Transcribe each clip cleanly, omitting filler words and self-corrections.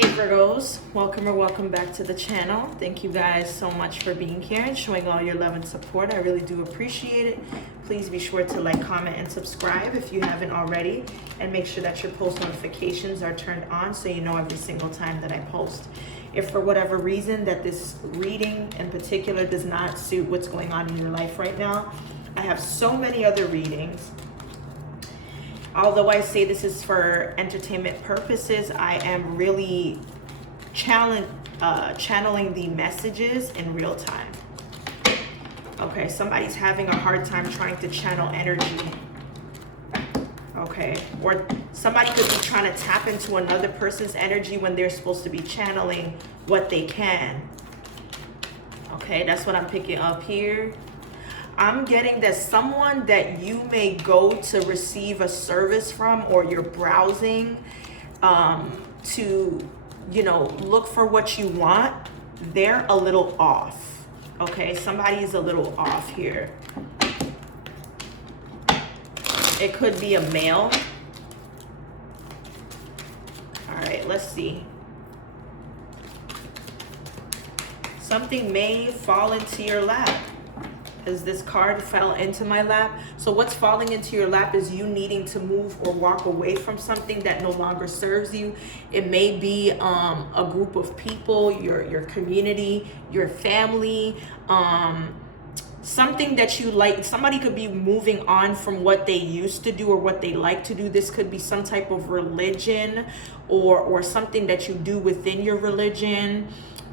Hey Virgos, welcome or welcome back to the channel. Thank you guys so much for being here and showing all your love and support. I really do appreciate it. Please be sure to like, comment, and subscribe if you haven't already. And make sure that your post notifications are turned on so you know every single time that I post. If for whatever reason that this reading in particular does not suit what's going on in your life right now, I have so many other readings. Although I say this is for entertainment purposes, I am really channeling the messages in real time. Okay, somebody's having a hard time trying to channel energy. Okay, or somebody could be trying to tap into another person's energy when they're supposed to be channeling what they can. Okay, that's what I'm picking up here. I'm getting that someone that you may go to receive a service from, or you're browsing to, look for what you want, they're a little off. Okay, somebody's a little off here. It could be a male. All right, let's see. Something may fall into your lap. As this card fell into my lap. So what's falling into your lap is you needing to move or walk away from something that no longer serves you. It may be a group of people, your community, your family, something that you like. Somebody could be moving on from what they used to do or what they like to do. This could be some type of religion or something that you do within your religion,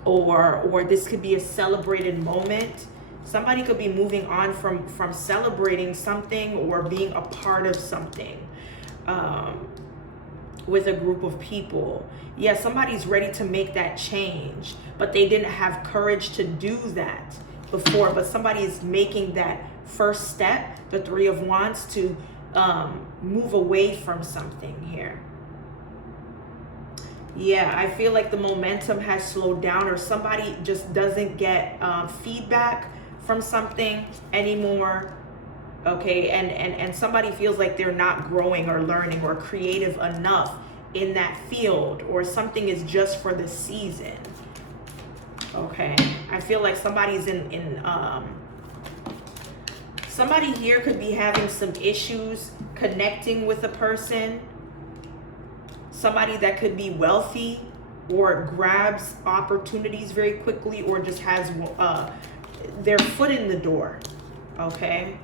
or this could be a celebrated moment. Somebody could be moving on from celebrating something or being a part of something with a group of people. Yeah, somebody's ready to make that change, but they didn't have courage to do that before. But somebody is making that first step, the Three of Wands, to move away from something here. Yeah, I feel like the momentum has slowed down, or somebody just doesn't get feedback from something anymore. Okay, and somebody feels like they're not growing or learning or creative enough in that field, or something is just for the season. Okay, I feel like somebody's somebody here could be having some issues connecting with a person. Somebody that could be wealthy or grabs opportunities very quickly, or just has their foot in the door. Okay,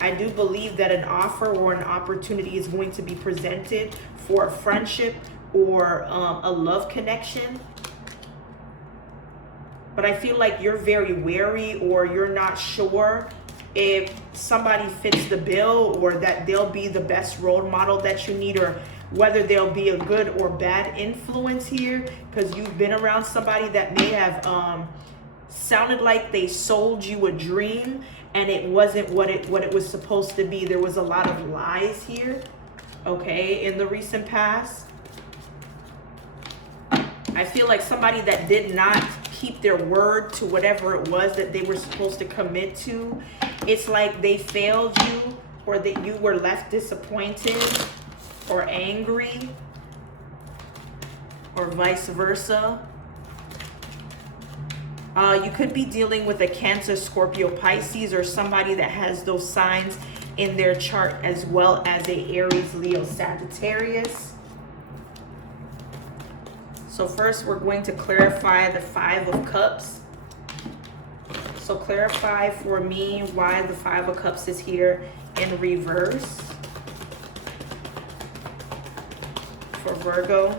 I do believe that an offer or an opportunity is going to be presented for a friendship or a love connection. But I feel like you're very wary, or you're not sure if somebody fits the bill, or that they'll be the best role model that you need, or whether they'll be a good or bad influence here, because you've been around somebody that may have sounded like they sold you a dream and it wasn't what it was supposed to be. There was a lot of lies here, okay, in the recent past. I feel like somebody that did not keep their word to whatever it was that they were supposed to commit to. It's like they failed you, or that you were left disappointed or angry, or vice versa. You could be dealing with a Cancer, Scorpio, Pisces, or somebody that has those signs in their chart, as well as a Aries, Leo, Sagittarius. So first we're going to clarify the Five of Cups. So clarify for me why the Five of Cups is here in reverse for Virgo.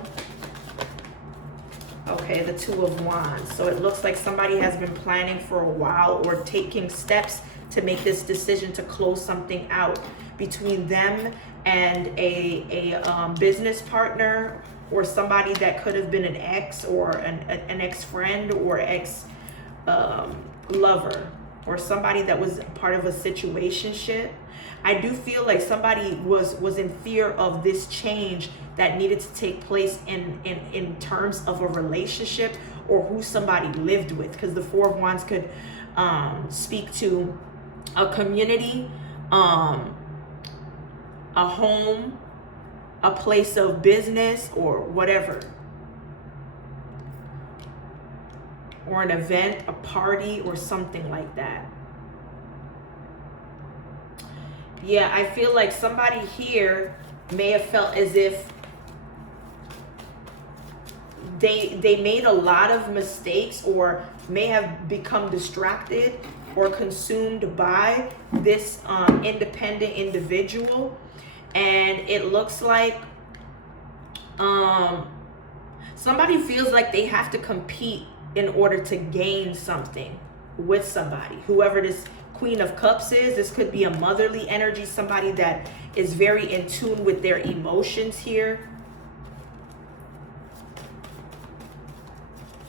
Okay, the Two of Wands. So it looks like somebody has been planning for a while, or taking steps to make this decision to close something out between them and a business partner, or somebody that could have been an ex, or an ex-friend, or ex-lover, or somebody that was part of a situationship. I do feel like somebody was in fear of this change that needed to take place in terms of a relationship, or who somebody lived with, because the Four of Wands could speak to a community, a home, a place of business, or whatever. or an event, a party, or something like that. Yeah, I feel like somebody here may have felt as if they made a lot of mistakes, or may have become distracted or consumed by this independent individual. And it looks like somebody feels like they have to compete in order to gain something with somebody. Whoever this Queen of Cups is, this could be a motherly energy, somebody that is very in tune with their emotions here.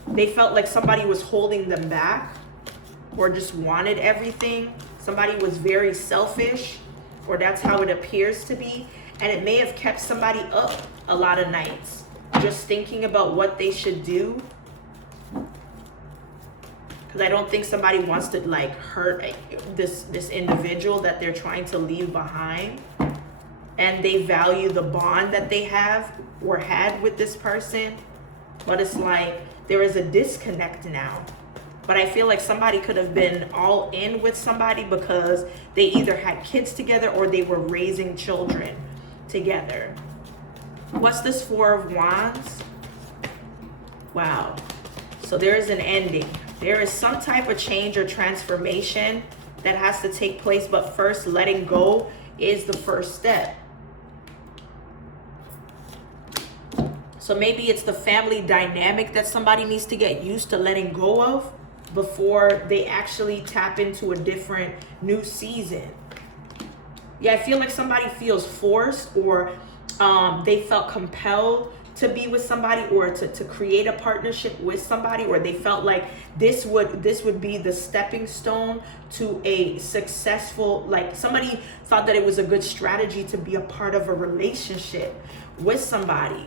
They felt like somebody was holding them back or just wanted everything. Somebody was very selfish, or that's how it appears to be. And it may have kept somebody up a lot of nights, just thinking about what they should do. Because I don't think somebody wants to like hurt this individual that they're trying to leave behind. And they value the bond that they have or had with this person. But it's like there is a disconnect now. But I feel like somebody could have been all in with somebody because they either had kids together or they were raising children together. What's this Four of Wands? Wow. So there is an ending. There is some type of change or transformation that has to take place, but first letting go is the first step. So maybe it's the family dynamic that somebody needs to get used to letting go of before they actually tap into a different new season. Yeah, I feel like somebody feels forced, or they felt compelled to be with somebody, or to create a partnership with somebody, or they felt like this would be the stepping stone to a successful, like somebody thought that it was a good strategy to be a part of a relationship with somebody.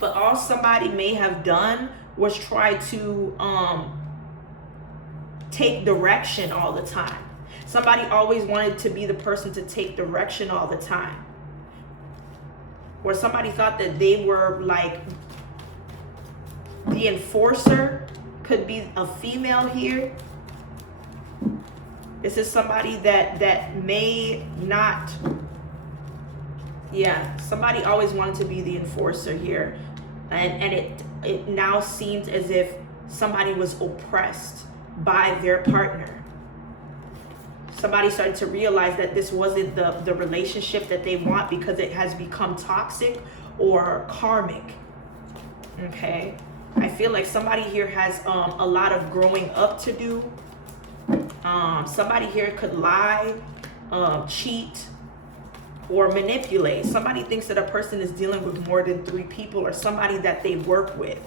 But all somebody may have done was try to take direction all the time. Somebody always wanted to be the person to take direction all the time. Or somebody thought that they were like the enforcer. Could be a female here. This is somebody that may not. Yeah, somebody always wanted to be the enforcer here. And it now seems as if somebody was oppressed by their partner. Somebody started to realize that this wasn't the relationship that they want because it has become toxic or karmic. Okay? I feel like somebody here has a lot of growing up to do. Somebody here could lie, cheat, or manipulate. Somebody thinks that a person is dealing with more than 3 people, or somebody that they work with,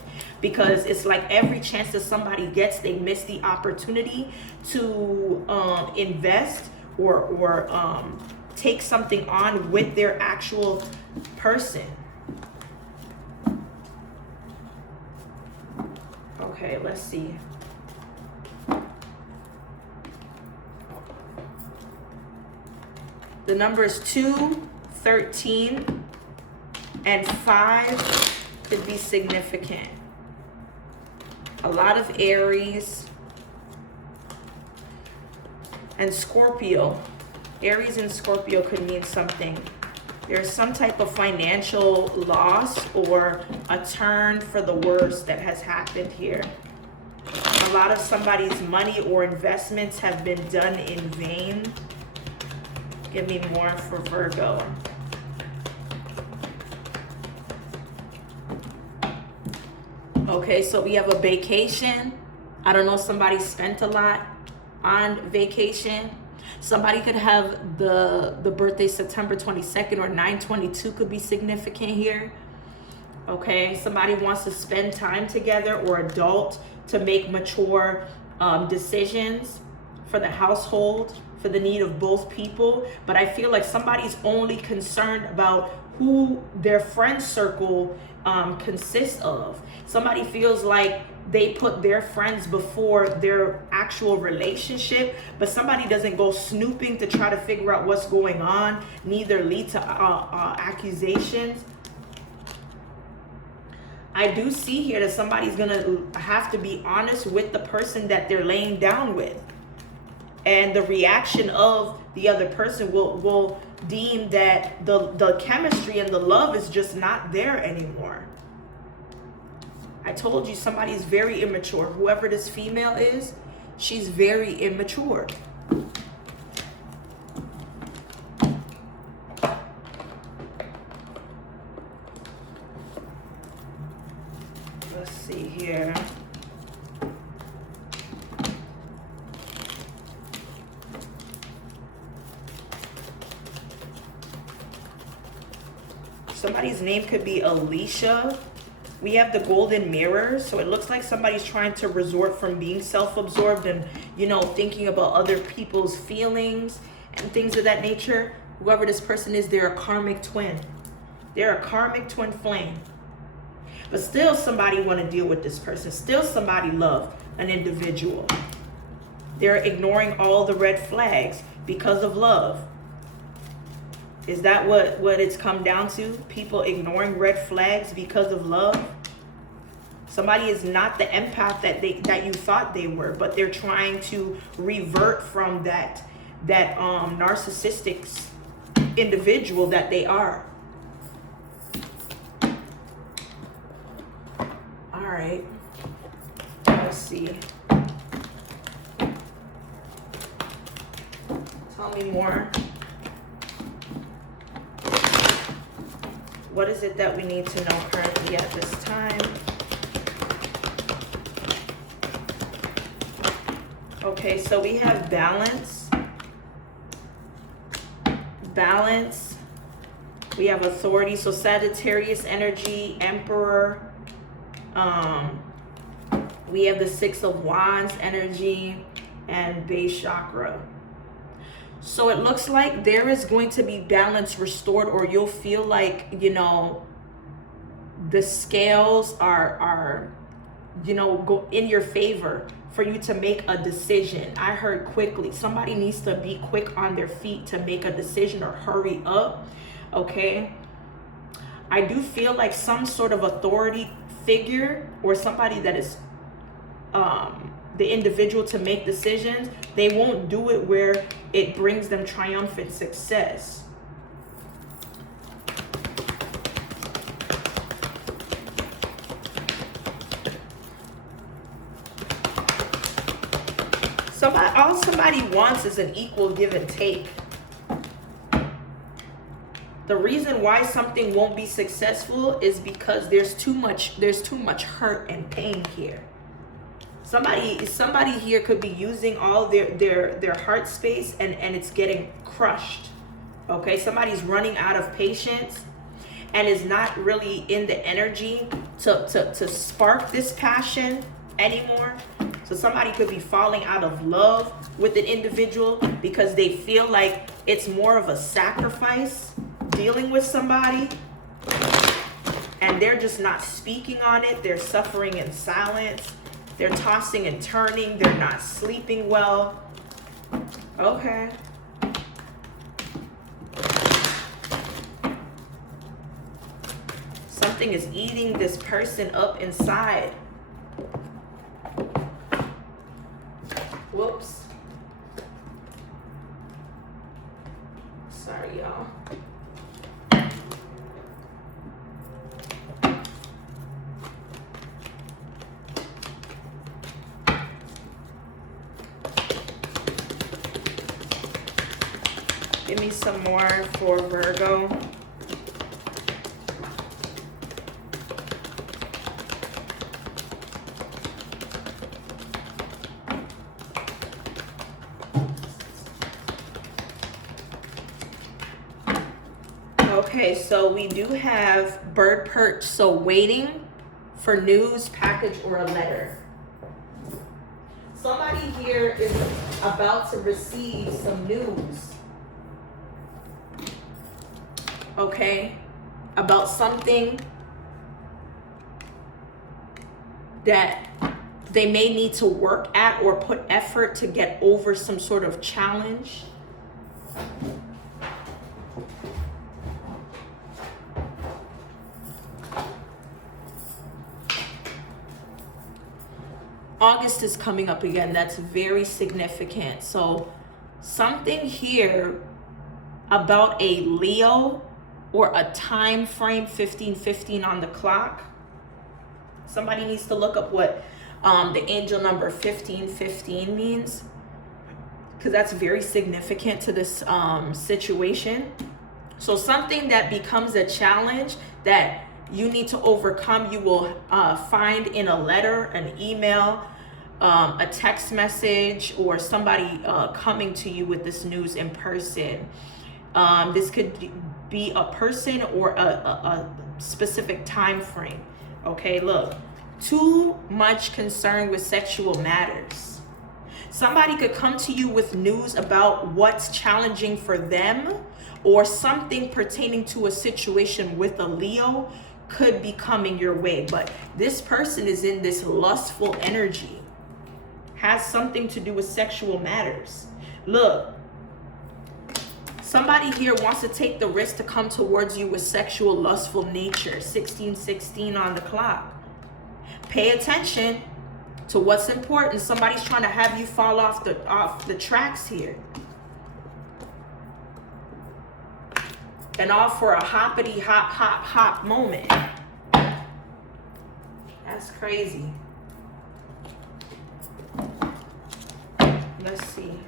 because it's like every chance that somebody gets, they miss the opportunity to invest or take something on with their actual person. Okay, let's see. The numbers 2, 13, and 5 could be significant. A lot of Aries and Scorpio. Aries and Scorpio could mean something. There's some type of financial loss or a turn for the worse that has happened here. A lot of somebody's money or investments have been done in vain. Give me more for Virgo. Okay, so we have a vacation. I don't know, somebody spent a lot on vacation. Somebody could have the birthday September 22nd or 9/22 could be significant here. Okay, somebody wants to spend time together, or adult to make mature decisions for the household, for the need of both people. But I feel like somebody's only concerned about who their friend circle consists of. Somebody feels like they put their friends before their actual relationship, but somebody doesn't go snooping to try to figure out what's going on, neither lead to accusations. I do see here that somebody's going to have to be honest with the person that they're laying down with. And the reaction of the other person will deem that the chemistry and the love is just not there anymore. I told you somebody's very immature. Whoever this female is, she's very immature. Let's see here. Somebody's name could be Alicia. We have the golden mirror, so it looks like somebody's trying to resort from being self-absorbed and, you know, thinking about other people's feelings and things of that nature. Whoever this person is, they're a karmic twin. They're a karmic twin flame. But still somebody want to deal with this person. Still somebody love an individual. They're ignoring all the red flags because of love. Is that what it's come down to? People ignoring red flags because of love? Somebody is not the empath that you thought they were, but they're trying to revert from that narcissistic individual that they are. All right. Let's see. Tell me more. What is it that we need to know currently at this time? Okay, so we have balance. Balance. We have authority. So Sagittarius energy, Emperor. We have the Six of Wands energy and base chakra. So it looks like there is going to be balance restored, or you'll feel like, you know, the scales are you know, go in your favor for you to make a decision. I heard quickly. Somebody needs to be quick on their feet to make a decision or hurry up. Okay. I do feel like some sort of authority figure or somebody that is the individual to make decisions, they won't do it where it brings them triumphant success. All somebody wants is an equal give and take. The reason why something won't be successful is because there's too much hurt and pain here. Somebody here could be using all their heart space and it's getting crushed. Okay, somebody's running out of patience and is not really in the energy to spark this passion anymore. So somebody could be falling out of love with an individual because they feel like it's more of a sacrifice dealing with somebody, and they're just not speaking on it. They're suffering in silence. They're tossing and turning. They're not sleeping well. Okay. Something is eating this person up inside. Whoops. Sorry, y'all. Give me some more for Virgo. Okay, so we do have bird perch, so waiting for news, package, or a letter. Somebody here is about to receive some news. Okay, about something that they may need to work at or put effort to get over some sort of challenge. August is coming up again. That's very significant. So something here about a Leo or a time frame 1515 on the clock. Somebody needs to look up what the angel number 1515 means, because that's very significant to this situation. So something that becomes a challenge that you need to overcome, you will find in a letter, an email, a text message, or somebody coming to you with this news in person. This could be a person or a specific time frame. Okay, look, too much concern with sexual matters. Somebody could come to you with news about what's challenging for them, or something pertaining to a situation with a Leo could be coming your way. But this person is in this lustful energy, has something to do with sexual matters. Look, somebody here wants to take the risk to come towards you with sexual lustful nature. 1616 on the clock. Pay attention to what's important. Somebody's trying to have you fall off the tracks here. And all for a hoppity hop hop hop moment. That's crazy. Let's see.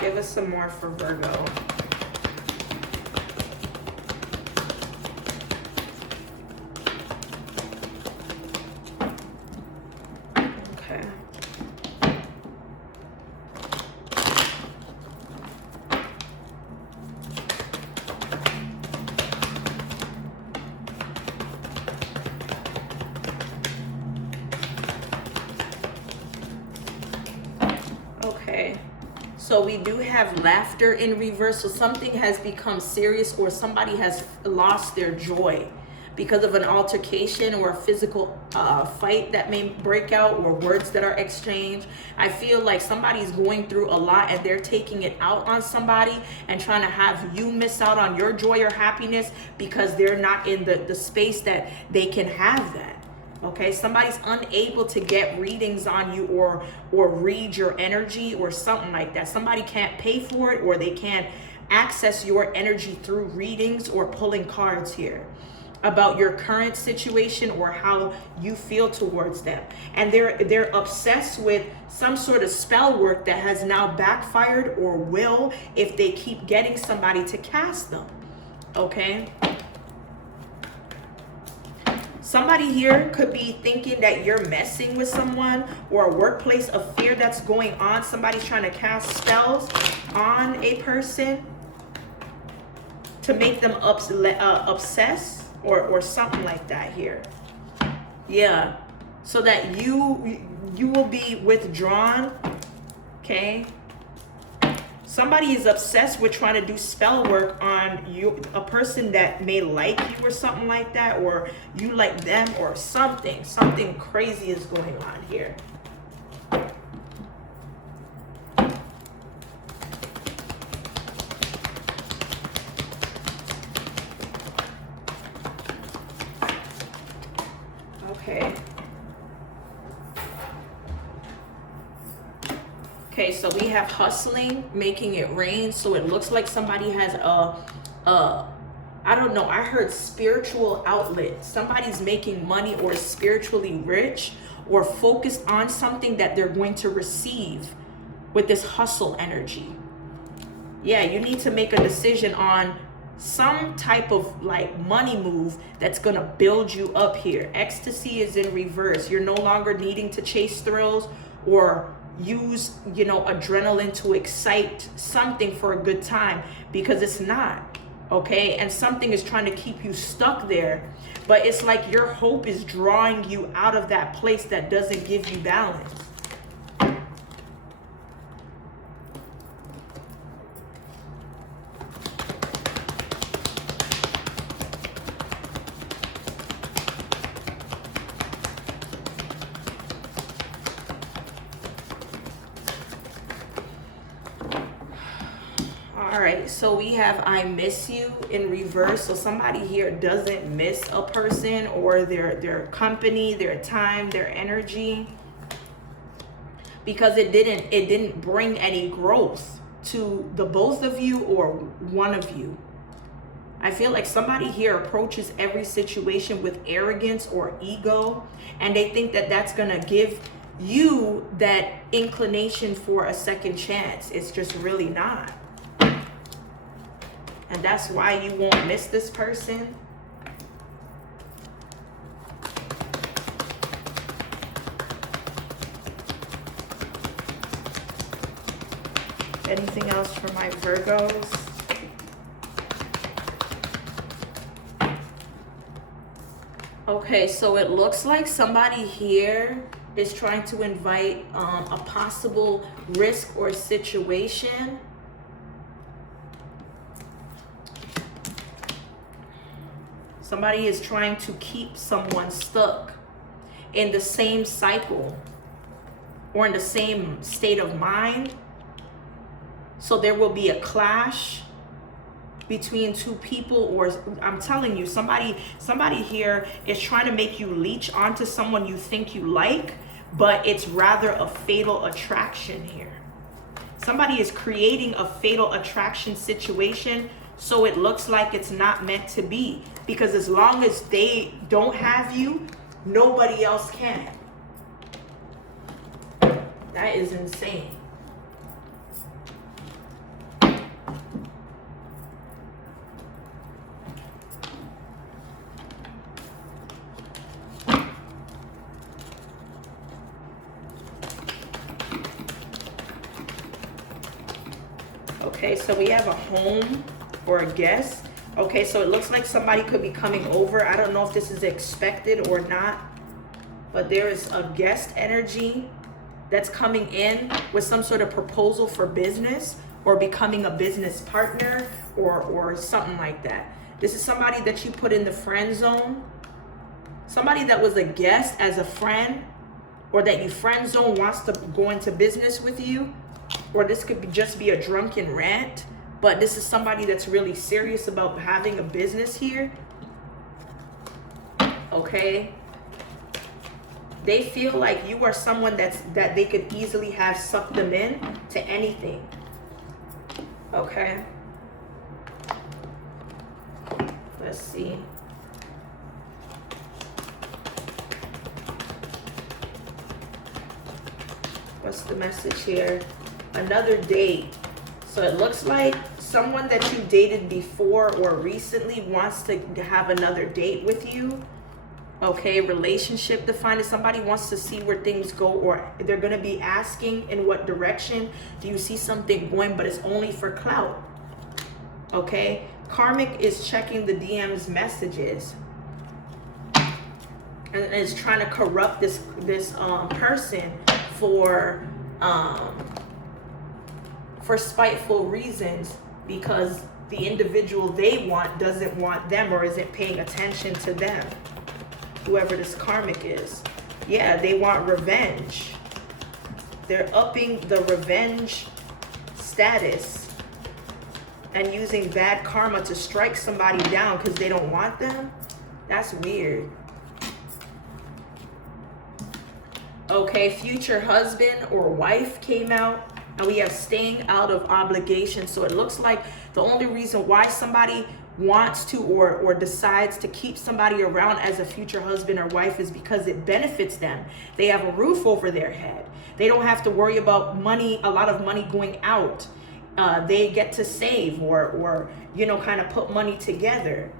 Give us some more for Virgo. Okay. Okay. So we do have laughter in reverse. So something has become serious, or somebody has lost their joy because of an altercation or a physical fight that may break out, or words that are exchanged. I feel like somebody's going through a lot and they're taking it out on somebody and trying to have you miss out on your joy or happiness because they're not in the space that they can have that. Okay, somebody's unable to get readings on you or read your energy or something like that. Somebody can't pay for it, or they can't access your energy through readings or pulling cards here about your current situation or how you feel towards them. And they're obsessed with some sort of spell work that has now backfired, or will if they keep getting somebody to cast them. Okay? Somebody here could be thinking that you're messing with someone, or a workplace affair that's going on. Somebody's trying to cast spells on a person to make them obsess or something like that here. Yeah, so that you will be withdrawn. Okay. Somebody is obsessed with trying to do spell work on you, a person that may like you or something like that, or you like them or something. Something crazy is going on here. Okay. Okay, so we have hustling, making it rain. So it looks like somebody has I don't know, I heard spiritual outlet. Somebody's making money or is spiritually rich or focused on something that they're going to receive with this hustle energy. Yeah, you need to make a decision on some type of like money move that's going to build you up here. Ecstasy is in reverse. You're no longer needing to chase thrills or use, adrenaline to excite something for a good time, because it's not. Okay, and something is trying to keep you stuck there, but it's like your hope is drawing you out of that place that doesn't give you balance. All All right, so we have I miss you in reverse. So somebody here doesn't miss a person or their company, their time, their energy, because it didn't bring any growth to the both of you or one of you. I feel like somebody here approaches every situation with arrogance or ego, and they think that that's gonna give you that inclination for a second chance. It's just really not. And that's why you won't miss this person. Anything else for my Virgos? Okay, so it looks like somebody here is trying to invite a possible risk or situation. Somebody is trying to keep someone stuck in the same cycle or in the same state of mind. So there will be a clash between two people, or I'm telling you, somebody here is trying to make you leech onto someone you think you like, but it's rather a fatal attraction here. Somebody is creating a fatal attraction situation, so it looks like it's not meant to be, because as long as they don't have you, nobody else can. That is insane. Okay, so we have a home or a guest. Okay, so it looks like somebody could be coming over. I don't know if this is expected or not, but there is a guest energy that's coming in with some sort of proposal for business or becoming a business partner or something like that. This is somebody that you put in the friend zone. Somebody that was a guest as a friend, or that you friend zone, wants to go into business with you. Or this could just be a drunken rant, but this is somebody that's really serious about having a business here. Okay? They feel like you are someone that they could easily have sucked them in to anything. Okay? Let's see. What's the message here? Another date. So it looks like someone that you dated before or recently wants to have another date with you. Okay, relationship defined. Somebody wants to see where things go, or they're going to be asking in what direction do you see something going, but it's only for clout. Okay, karmic is checking the DM's messages and is trying to corrupt this person for spiteful reasons, because the individual they want doesn't want them or isn't paying attention to them. Whoever this karmic is. Yeah, they want revenge. They're upping the revenge status and using bad karma to strike somebody down because they don't want them. That's weird. Okay, future husband or wife came out. And we have staying out of obligation. So it looks like the only reason why somebody wants to or decides to keep somebody around as a future husband or wife is because it benefits them. They have a roof over their head. They don't have to worry about money, a lot of money going out. They get to save or you know, kind of put money together.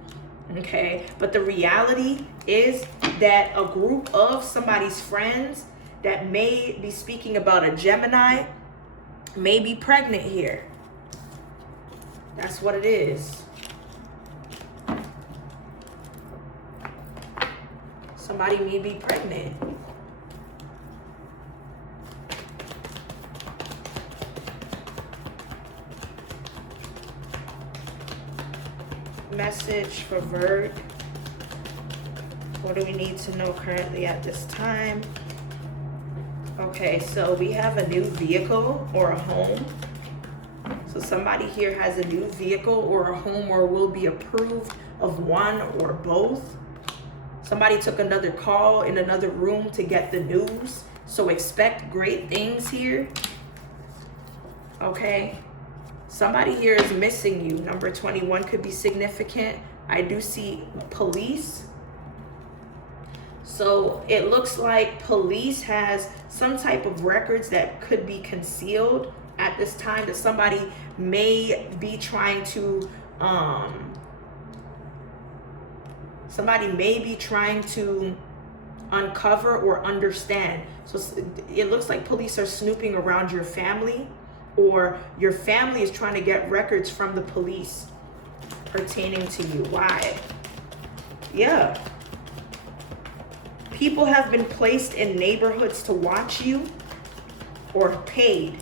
Okay, but the reality is that a group of somebody's friends that may be speaking about a Gemini may be pregnant here. That's what it is. Somebody may be pregnant. Message for Virg. What do we need to know currently at this time? Okay, so we have a new vehicle or a home. So somebody here has a new vehicle or a home or will be approved of one or both. Somebody took another call in another room to get the news. So expect great things here. Okay. Somebody here is missing you. Number 21 could be significant. I do see police. So it looks like police has some type of records that could be concealed at this time, that somebody may be trying to uncover or understand. So it looks like police are snooping around your family, or your family is trying to get records from the police pertaining to you. Why? Yeah. People have been placed in neighborhoods to watch you, or paid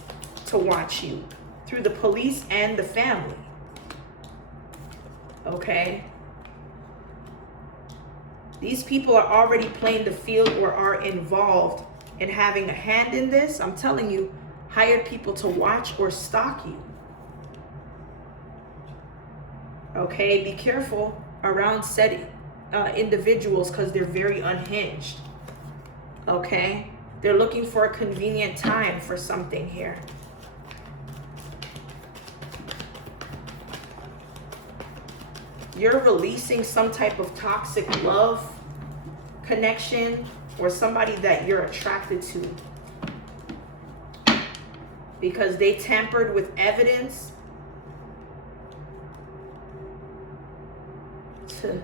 to watch you through the police and the family. Okay. These people are already playing the field or are involved in having a hand in this. I'm telling you, hired people to watch or stalk you. Okay, be careful around said individuals, because they're very unhinged. Okay, they're looking for a convenient time for something here. You're releasing some type of toxic love connection, or somebody that you're attracted to, because they tampered with evidence to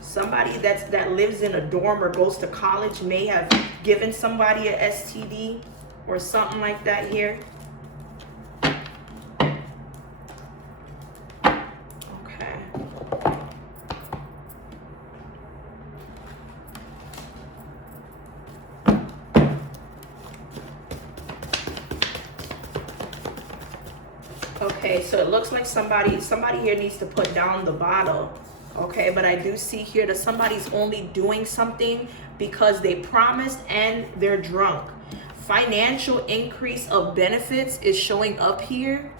somebody that lives in a dorm or goes to college, may have given somebody a STD or something like that here. Okay, so it looks like somebody here needs to put down the bottle. Okay, but I do see here that somebody's only doing something because they promised and they're drunk. Financial increase of benefits is showing up here.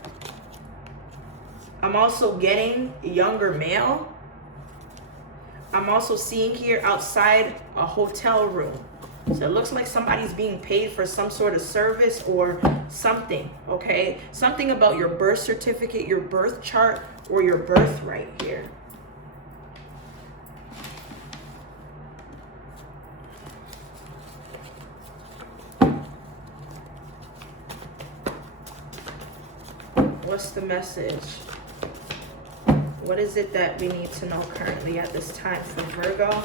I'm also getting younger male. I'm also seeing here outside a hotel room. So it looks like somebody's being paid for some sort of service or something, okay? Something about your birth certificate, your birth chart, or your birthright here. What's the message? What is it that we need to know currently at this time for Virgo?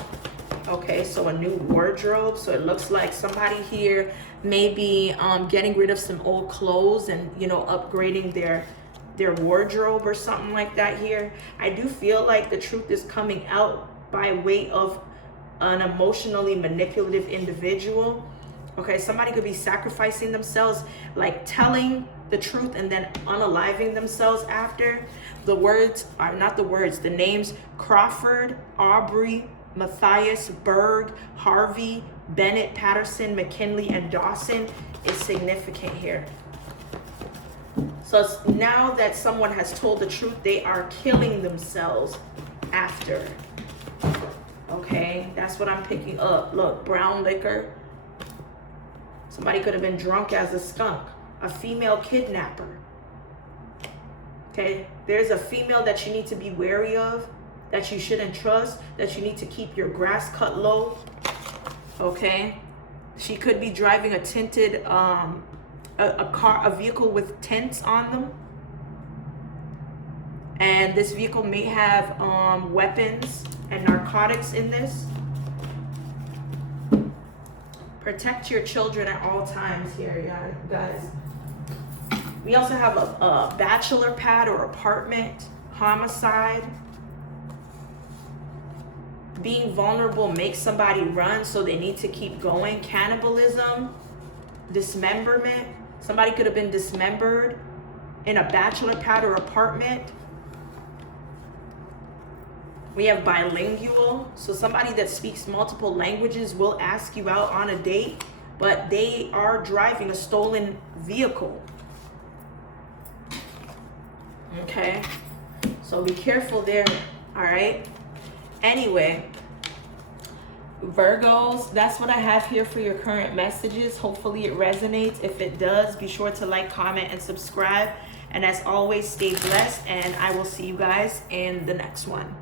Okay, so a new wardrobe. So it looks like somebody here may be getting rid of some old clothes and, you know, upgrading their wardrobe or something like that here. I do feel like the truth is coming out by way of an emotionally manipulative individual. Okay, somebody could be sacrificing themselves, like telling the truth and then unaliving themselves after. The words are not the words, the names Crawford, Aubrey, Matthias, Berg, Harvey, Bennett, Patterson, McKinley, and Dawson is significant here. So it's now that someone has told the truth, they are killing themselves after. Okay, that's what I'm picking up. Look, brown liquor. Somebody could have been drunk as a skunk. A female kidnapper. Okay, there's a female that you need to be wary of, that you shouldn't trust, that you need to keep your grass cut low. Okay, she could be driving a tinted a vehicle with tints on them, and this vehicle may have weapons and narcotics in this. Protect your children at all times here, guys. We also have a bachelor pad or apartment, homicide. Being vulnerable makes somebody run, so they need to keep going. Cannibalism, dismemberment. Somebody could have been dismembered in a bachelor pad or apartment. We have bilingual. So somebody that speaks multiple languages will ask you out on a date, but they are driving a stolen vehicle. Okay, so be careful there. All right. Anyway, Virgos, that's what I have here for your current messages. Hopefully it resonates. If it does, be sure to like, comment, and subscribe. And as always, stay blessed, and I will see you guys in the next one.